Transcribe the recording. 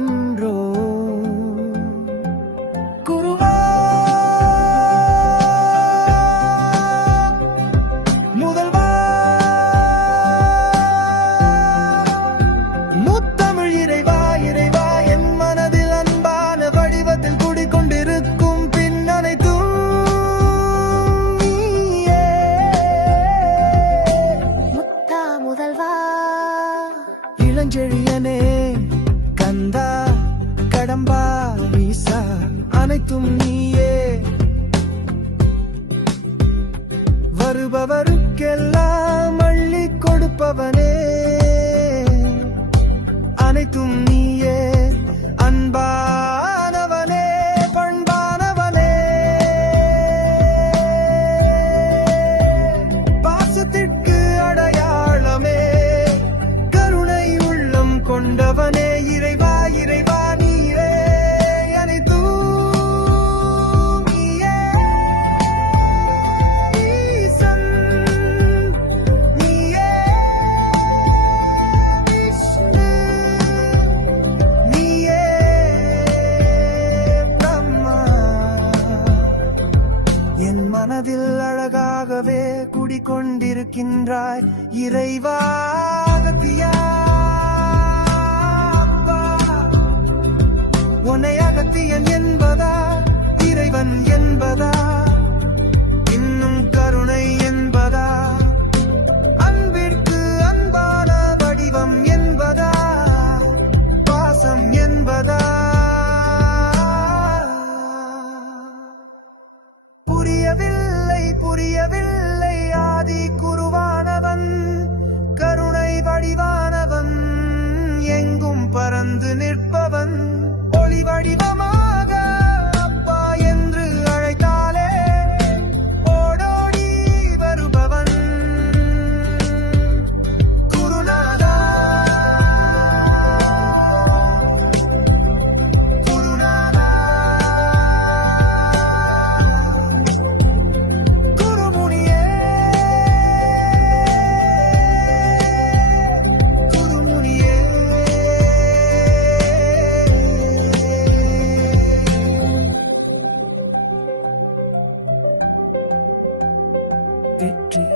வாழ்கின்றோ காக்கும் நீயே. வருபவருக்கெல்லாம் அள்ளி கொடுப்பவனே. மனதில் அழகாகவே குடிக்கொண்டிருக்கின்றாய் இறைவா அகத்தியா உன்னை அகத்தியன் என்பதா இறைவன் என்பதா? victory.